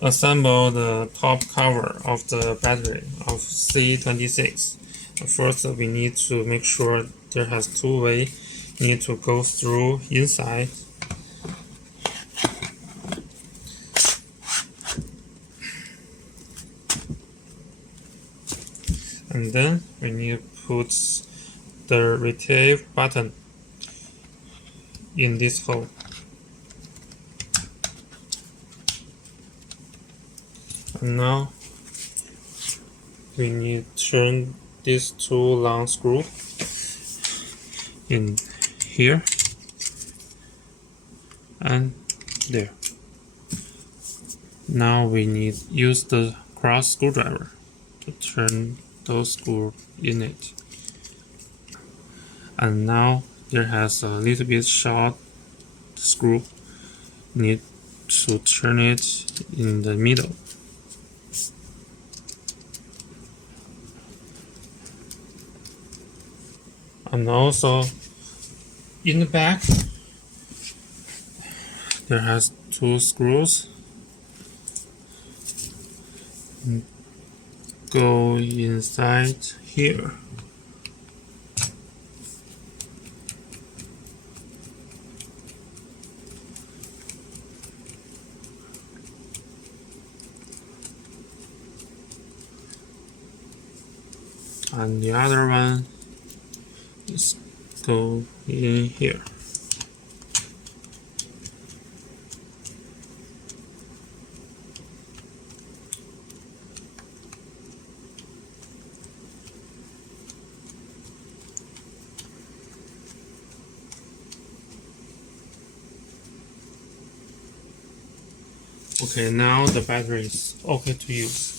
Assemble the top cover of the battery of C26. First, we need to make sure there has two-way. Need to go through inside. And then we need to put the retrieve button in this hole. And now we need to turn these two long screws in here and there. Now we need to use the cross screwdriver to turn those screws in it. And now there has a little bit short screw. Need to turn it in the middle. And also in the back there has two screws. Go inside here. And the other one is go in here. Okay, now the battery is okay to use.